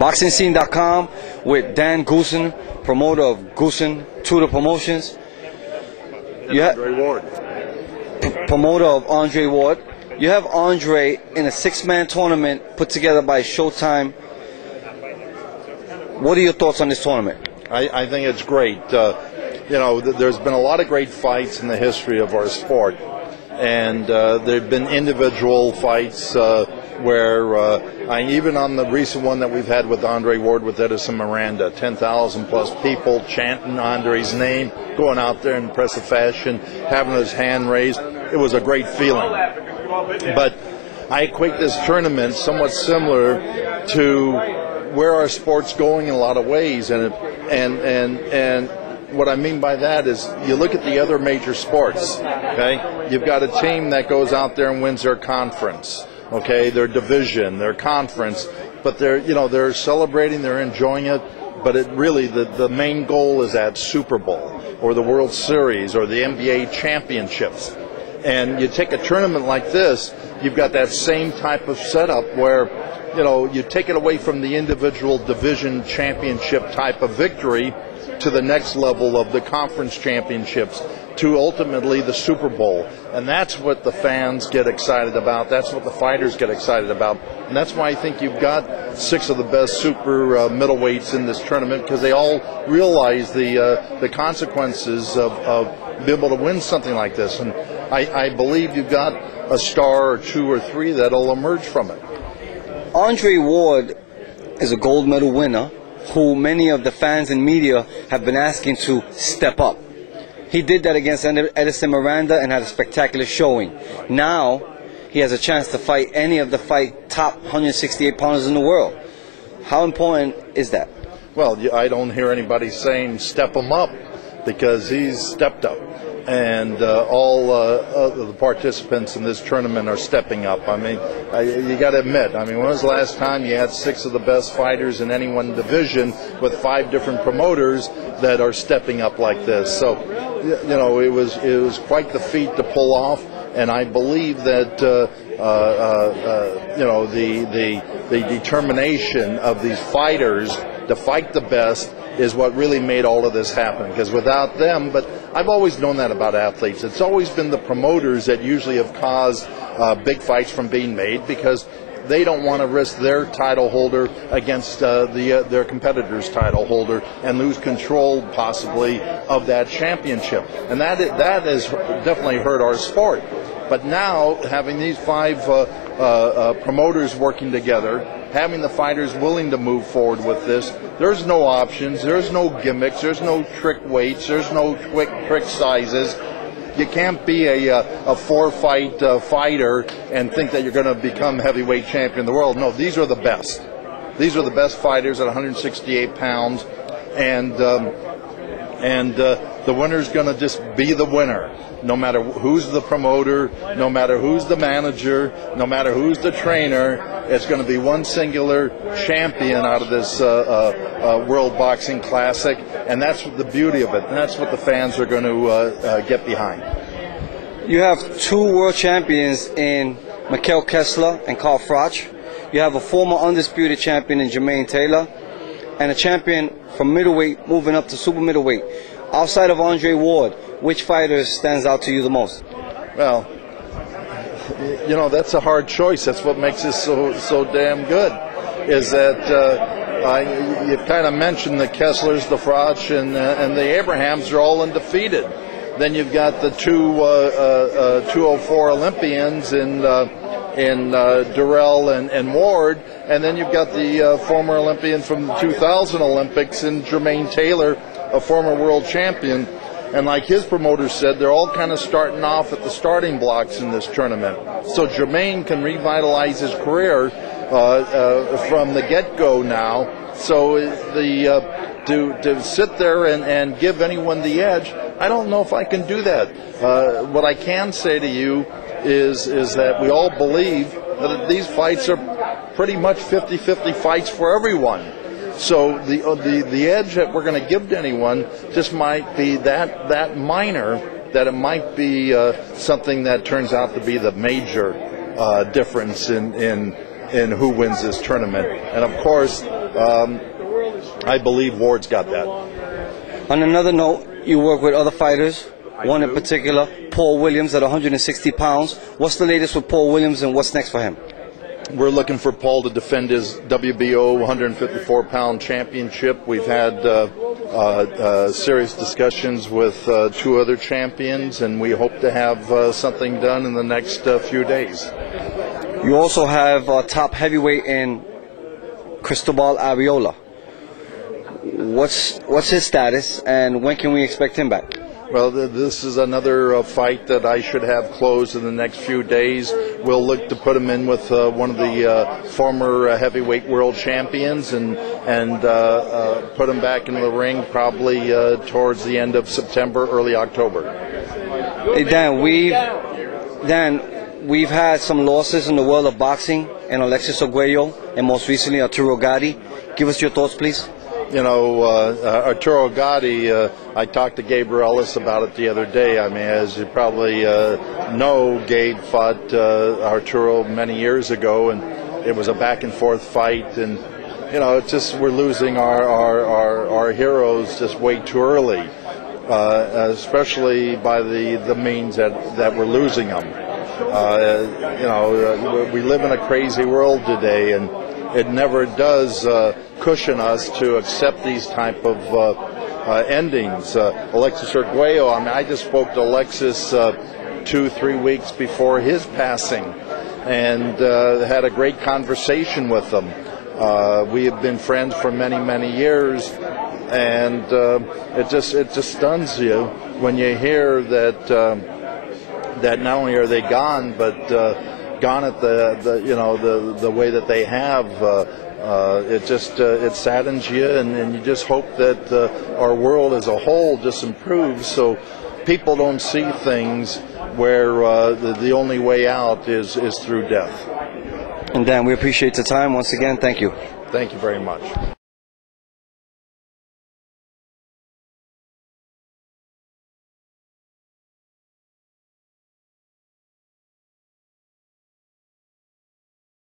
BoxingScene.com with Dan Goossen, promoter of Goossen Tudor Promotions. You have Andre Ward. Promoter of Andre Ward. You have Andre in a six-man tournament put together by Showtime. What are your thoughts on this tournament? I think it's great. You know, there's been a lot of great fights in the history of our sport, and there have been individual fights where even on the recent one that we've had with Andre Ward with Edison Miranda, 10,000 plus people chanting Andre's name, going out there in impressive fashion, having his hand raised. It was a great feeling. But I equate this tournament somewhat similar to where our sport's going in a lot of ways, and what I mean by that is you look at the other major sports. Okay, you've got a team that goes out there and wins their conference. Okay, their division, their conference, but they're celebrating, they're enjoying it. But it really the main goal is that Super Bowl or the World Series or the NBA championships. And you take a tournament like this, you've got that same type of setup where, you take it away from the individual division championship type of victory to the next level of the conference championships to ultimately the Super Bowl. And that's what the fans get excited about. That's what the fighters get excited about. And that's why I think you've got 6 of the best super middleweights in this tournament, because they all realize the consequences of being able to win something like this. And I believe you've got a star or 2 or 3 that'll emerge from it. Andre Ward is a gold medal winner who many of the fans and media have been asking to step up. He did that against Edison Miranda and had a spectacular showing. Now he has a chance to fight any of the top 168 pounders in the world. How important is that? Well, I don't hear anybody saying step him up, because he's stepped up. And all of the participants in this tournament are stepping up. I mean, you got to admit, when was the last time you had 6 of the best fighters in any one division with 5 different promoters that are stepping up like this? So, it was quite the feat to pull off. And I believe that the determination of these fighters to fight the best is what really made all of this happen. Because without them, but I've always known that about athletes. It's always been the promoters that usually have caused big fights from being made, because they don't want to risk their title holder against their competitor's title holder and lose control possibly of that championship. And that has definitely hurt our sport. But now, having these 5 promoters working together, having the fighters willing to move forward with this, there's no options, there's no gimmicks, there's no trick weights, there's no quick trick sizes. You can't be a 4-fight fighter and think that you're going to become heavyweight champion of the world. No, these are the best. These are the best fighters at 168 pounds, and the winner's going to just be the winner. No matter who's the promoter, no matter who's the manager, no matter who's the trainer, it's going to be one singular champion out of this World Boxing Classic, and that's the beauty of it, and that's what the fans are going to get behind. You have 2 world champions in Mikhail Kessler and Carl Froch. You have a former undisputed champion in Jermaine Taylor, and a champion from middleweight moving up to super middleweight. Outside of Andre Ward, which fighter stands out to you the most? Well, that's a hard choice. That's what makes this so damn good, is that you kind of mentioned the Kesslers, the Froch, and the Abrahams are all undefeated. Then you've got the 204 Olympians in Durrell and Ward, and then you've got the former Olympian from the 2000 Olympics in Jermaine Taylor, a former world champion. And like his promoter said, they're all kind of starting off at the starting blocks in this tournament. So Jermaine can revitalize his career from the get-go now. So to sit there and give anyone the edge, I don't know if I can do that. What I can say to you is that we all believe that these fights are pretty much 50-50 fights for everyone. So the edge that we're going to give to anyone just might be that minor that it might be something that turns out to be the major difference in in who wins this tournament. And of course, I believe Ward's got that. On another note, you work with other fighters, one in particular, Paul Williams, at 160 pounds. What's the latest with Paul Williams and what's next for him? We're looking for Paul to defend his WBO 154-pound championship. We've had serious discussions with 2 other champions, and we hope to have something done in the next few days. You also have top heavyweight in Cristobal Arreola. What's his status, and when can we expect him back? Well, this is another fight that I should have closed in the next few days. We'll look to put him in with one of the former heavyweight world champions and put him back in the ring probably towards the end of September, early October. Hey, Dan, we've had some losses in the world of boxing, and Alexis Aguirre, and most recently Arturo Gatti. Give us your thoughts, please. You know, Arturo Gatti, I talked to Gabe Ellis about it the other day. I mean, as you probably know, Gabe fought Arturo many years ago, and it was a back-and-forth fight. And, you know, it's just we're losing our heroes just way too early, especially by the means that we're losing them. You know, we live in a crazy world today, and it never does cushion us to accept these type of endings. Alexis Aguirre, I mean, I just spoke to Alexis 2-3 weeks before his passing, and had a great conversation with him. We have been friends for many years, and it just stuns you when you hear that not only are they gone, but gone at the way that they have. It saddens you, and you just hope that our world as a whole just improves, so people don't see things where the only way out is through death. And Dan, we appreciate the time once again. Thank you. Thank you very much.